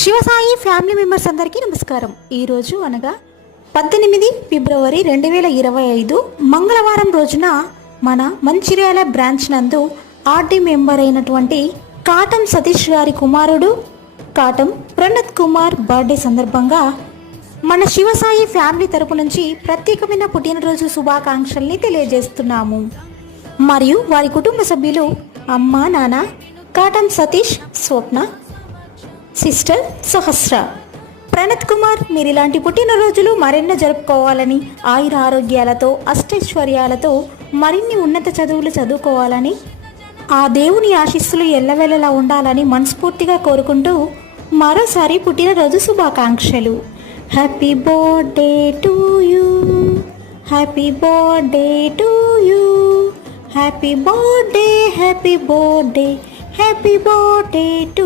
Shivasai family members అందరికీ నమస్కారం. ఈరోజు అనగా పద్దెనిమిది ఫిబ్రవరి రెండు వేల ఇరవై ఐదు మంగళవారం రోజున మన మంచిర్యాల బ్రాంచ్ నందు ఆర్డీ మెంబర్ అయినటువంటి కాటం సతీష్ గారి కుమారుడు కాటం ప్రణత్ కుమార్ బర్త్డే సందర్భంగా మన శివసాయి ఫ్యామిలీ తరపు నుంచి ప్రత్యేకమైన పుట్టినరోజు శుభాకాంక్షల్ని తెలియజేస్తున్నాము. మరియు వారి కుటుంబ సభ్యులు అమ్మ నాన్న కాటం సతీష్ స్వప్న సిస్టర్ సహస్ర. ప్రణత్ కుమార్ మీరు ఇలాంటి పుట్టినరోజులు మరెన్నో జరుపుకోవాలని ఆయుర ఆరోగ్యాలతో అష్టైశ్వర్యాలతో మరిన్ని ఉన్నత చదువులు చదువుకోవాలని ఆ దేవుని ఆశీస్సులు ఎల్లవెల్లలా ఉండాలని మనస్ఫూర్తిగా కోరుకుంటూ మరోసారి పుట్టినరోజు శుభాకాంక్షలు. Happy birthday to you. Happy birthday to you. Happy birthday happy birthday. Happy birthday to